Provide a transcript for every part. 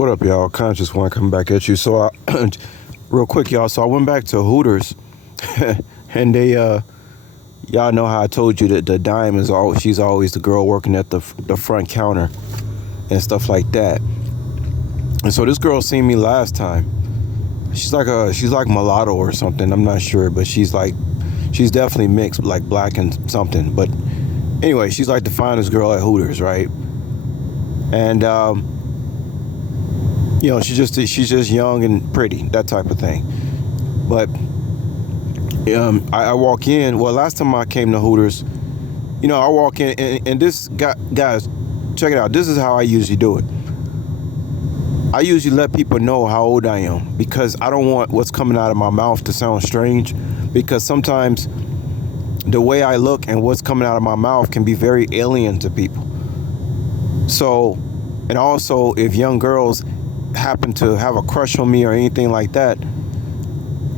What up, y'all? Conscious one coming back at you. So, real quick, y'all. So I went back to Hooters, and they, y'all know how I told you that the dime is she's always the girl working at the front counter and stuff like that. And so this girl seen me last time. She's like mulatto or something. I'm not sure, but she's definitely mixed, like black and something. But anyway, she's like the finest girl at Hooters, right? And she's just young and pretty, that type of thing. But I walk in. Well, last time I came to Hooters, I walk in and this guy, guys, check it out. This is how I usually do it. I usually let people know how old I am because I don't want what's coming out of my mouth to sound strange, because sometimes the way I look and what's coming out of my mouth can be very alien to people. So, and also if young girls happen to have a crush on me or anything like that,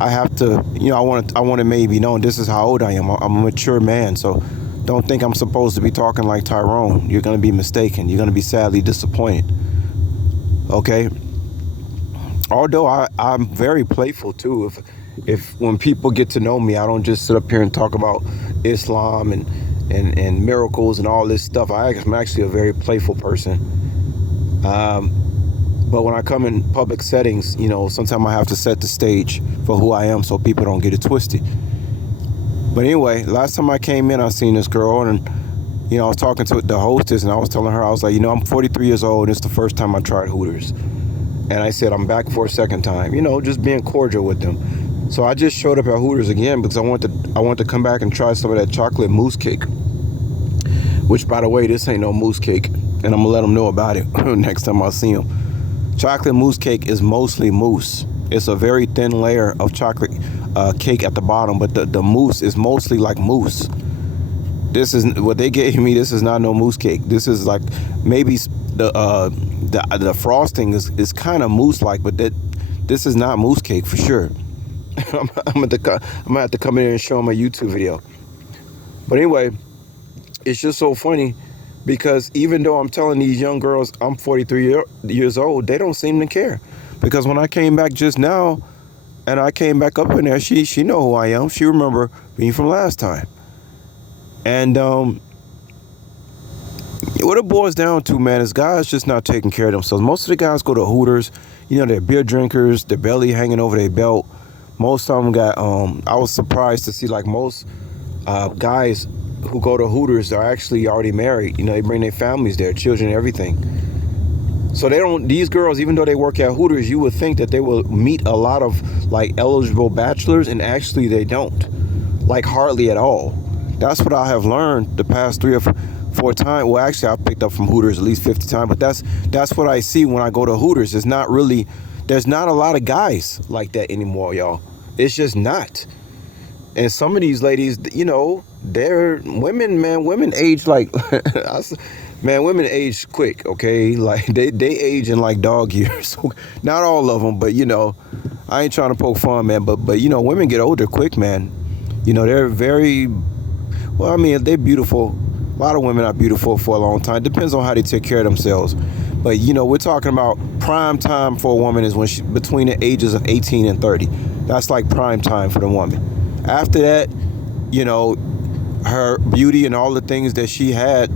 I have to, I want to maybe know this is how old I am. I'm a mature man, so don't think I'm supposed to be talking like Tyrone. You're going to be mistaken. You're going to be sadly disappointed. Okay? Although I'm very playful too. If when people get to know me, I don't just sit up here and talk about Islam and miracles and all this stuff. I'm actually a very playful person. But when I come in public settings, sometimes I have to set the stage for who I am so people don't get it twisted. But anyway, last time I came in, I seen this girl, and I was talking to the hostess, and I was telling her, I was like, I'm 43 years old, and it's the first time I tried Hooters. And I said, I'm back for a second time, just being cordial with them. So I just showed up at Hooters again because I want to come back and try some of that chocolate mousse cake. Which, by the way, this ain't no mousse cake, and I'm gonna let them know about it next time I see them. Chocolate mousse cake is mostly mousse. It's a very thin layer of chocolate cake at the bottom, but the mousse is mostly like mousse. This is what they gave me. This is not no mousse cake. This is like maybe the frosting is kind of mousse-like, but this is not mousse cake for sure. I'm gonna have to come in here and show them a YouTube video. But anyway, it's just so funny because even though I'm telling these young girls I'm 43 years old, they don't seem to care. Because when I came back just now, and I came back up in there, she know who I am. She remember me from last time. And what it boils down to, man, is guys just not taking care of themselves. Most of the guys go to Hooters, they're beer drinkers, their belly hanging over their belt. Most of them got, I was surprised to see like most guys who go to Hooters are actually already married. They bring their families there, children, everything. So these girls, even though they work at Hooters, you would think that they will meet a lot of like eligible bachelors, and actually they don't, like hardly at all. That's what I have learned the past 3 or 4 times. Well, actually I picked up from Hooters at least 50 times, but that's what I see when I go to Hooters. There's not a lot of guys like that anymore, y'all. It's just not. And some of these ladies, they're women, man. Women age like, man, women age quick, okay? Like, they age in like dog years. So, not all of them, but, I ain't trying to poke fun, man. But women get older quick, man. They're very, well, I mean, they're beautiful. A lot of women are beautiful for a long time. Depends on how they take care of themselves. But, we're talking about prime time for a woman is when between the ages of 18 and 30. That's like prime time for the woman. After that, her beauty and all the things that she had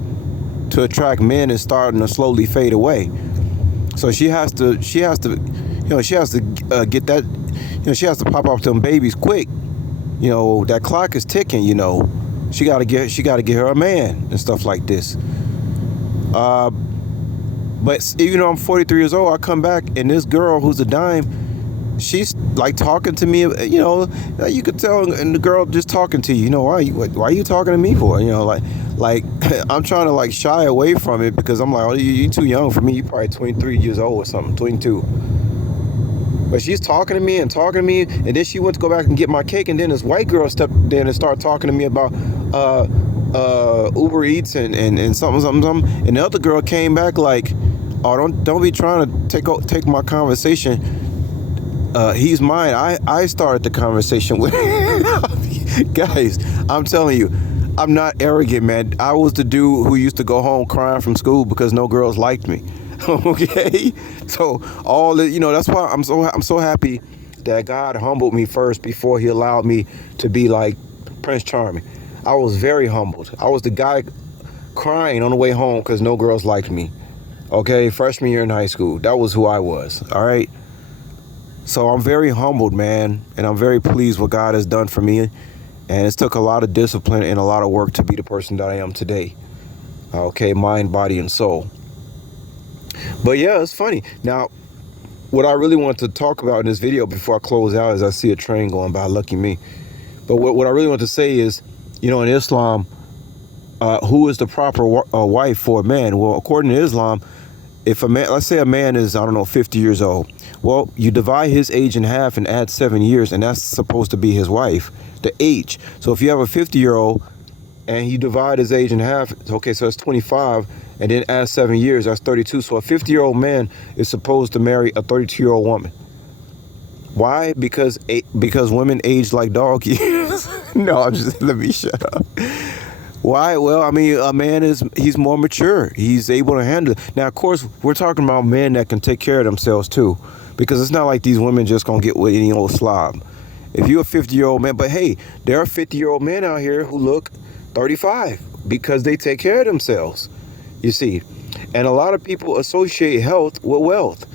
to attract men is starting to slowly fade away. So she has to get that, she has to pop off them babies quick. That clock is ticking. She got to get her a man and stuff like this. But even though I'm 43 years old, I come back and this girl who's a dime, she's like talking to me, you could tell, and the girl just talking to you, why are you talking to me for? Like I'm trying to like shy away from it because I'm like, oh, you too young for me. You probably 23 years old or something, 22. But she's talking to me, and then she went to go back and get my cake, and then this white girl stepped in and started talking to me about Uber Eats and something. And the other girl came back like, oh, don't be trying to take my conversation. He's mine. I started the conversation with guys. I'm telling you, I'm not arrogant, man. I was the dude who used to go home crying from school because no girls liked me. Okay, so all the, that's why I'm so happy that God humbled me first before He allowed me to be like Prince Charming. I was very humbled. I was the guy crying on the way home because no girls liked me. Okay, freshman year in high school, that was who I was. All right, so I'm very humbled, man, and I'm very pleased what God has done for me. And it's took a lot of discipline and a lot of work to be the person that I am today. Okay, mind, body, and soul. But yeah, it's funny. Now, what I really want to talk about in this video before I close out is I see a train going by, lucky me. But what I really want to say is, in Islam, who is the proper wife for a man? Well, according to Islam, if a man, let's say a man is, I don't know, 50 years old. Well, you divide his age in half and add 7 years, and that's supposed to be his wife, the age. So if you have a 50-year-old and you divide his age in half, okay, so that's 25, and then add 7 years, that's 32. So a 50-year-old man is supposed to marry a 32-year-old woman. Why? Because women age like dog years. No, let me shut up. Why? Well, I mean, a man he's more mature. He's able to handle it. Now, of course, we're talking about men that can take care of themselves too, because it's not like these women just gonna get with any old slob. If you're a 50-year-old man, but hey, there are 50-year-old men out here who look 35 because they take care of themselves. You see, and a lot of people associate health with wealth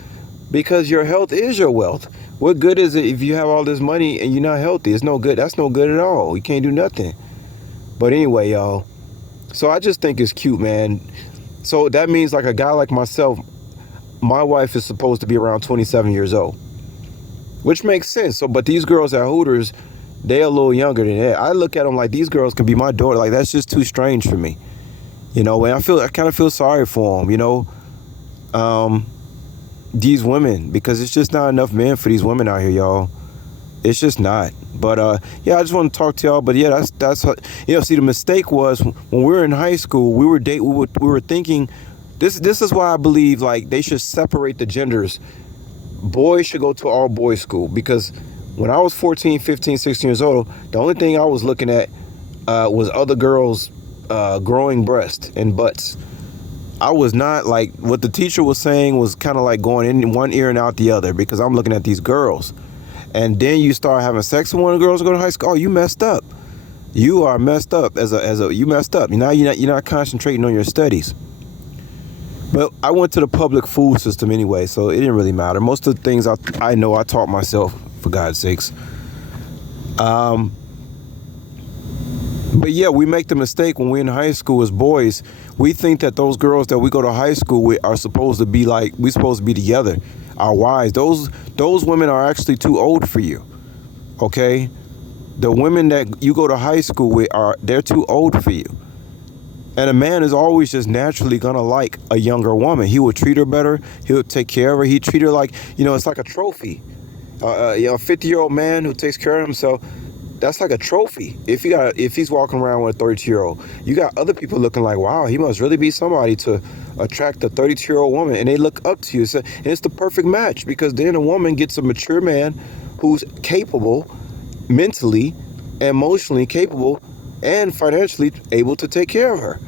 because your health is your wealth. What good is it if you have all this money and you're not healthy? It's no good. That's no good at all. You can't do nothing. But anyway, y'all, so I just think it's cute, man. So that means like a guy like myself, my wife is supposed to be around 27 years old, which makes sense. So, but these girls at Hooters, they're a little younger than that. I look at them like these girls can be my daughter. Like, that's just too strange for me. And I kind of feel sorry for them, these women, because it's just not enough men for these women out here, y'all. It's just not. But yeah, I just want to talk to y'all. But yeah, that's see, the mistake was when we were in high school, we were thinking this is why I believe like they should separate the genders. Boys should go to all boys school, because when I was 14, 15, 16 years old, the only thing I was looking at was other girls growing breasts and butts. I was not like, what the teacher was saying was kind of like going in one ear and out the other, because I'm looking at these girls. And then you start having sex with one of the girls who go to high school. Oh, you messed up. You are messed up you messed up. Now you're not concentrating on your studies. But I went to the public food system anyway, so it didn't really matter. Most of the things I know I taught myself, for God's sakes. But yeah, we make the mistake when we're in high school as boys. We think that those girls that we go to high school with are supposed to be like, we're supposed to be together. Our wives, those women are actually too old for you. Okay? The women that you go to high school with they're too old for you. And a man is always just naturally gonna like a younger woman. He will treat her better. He'll take care of her. He treat her like, it's like a trophy. A 50-year-old man who takes care of himself, that's like a trophy. If he's walking around with a 32-year-old, you got other people looking like, wow, he must really be somebody to attract a 32-year-old woman, and they look up to you. So, and it's the perfect match, because then a woman gets a mature man who's capable, mentally, emotionally capable, and financially able to take care of her.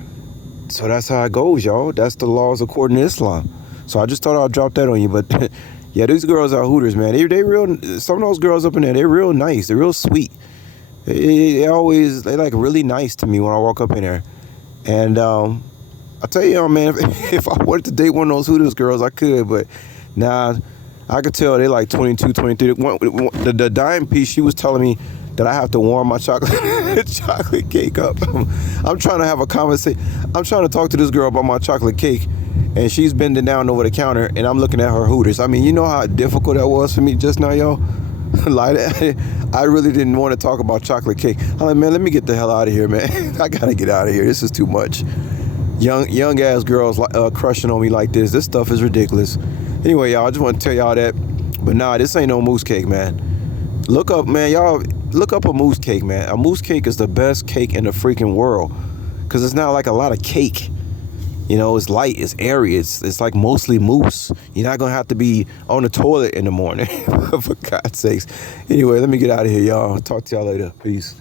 So that's how it goes, y'all. That's the laws according to Islam. So I just thought I'd drop that on you, but yeah, these girls are Hooters, man. They real. Some of those girls up in there, they're real nice. They're real sweet. They like really nice to me when I walk up in there. And I tell you, man, if I wanted to date one of those Hooters girls, I could, but nah, I could tell they like 22, 23. The dime piece, she was telling me that I have to warm my chocolate cake up. I'm trying to have a conversation. I'm trying to talk to this girl about my chocolate cake, and she's bending down over the counter, and I'm looking at her Hooters. I mean, you know how difficult that was for me just now, y'all? Like, I really didn't want to talk about chocolate cake. I'm like, man, let me get the hell out of here, man. I gotta get out of here. This is too much. Young ass girls crushing on me like this. This stuff is ridiculous. Anyway, y'all, I just want to tell y'all that. But nah, this ain't no mousse cake, man. Look up, man, y'all. Look up a mousse cake, man. A mousse cake is the best cake in the freaking world, because it's not like a lot of cake. It's light, it's airy, it's like mostly mousse. You're not gonna have to be on the toilet in the morning, for God's sakes. Anyway, let me get out of here, y'all. Talk to y'all later. Peace.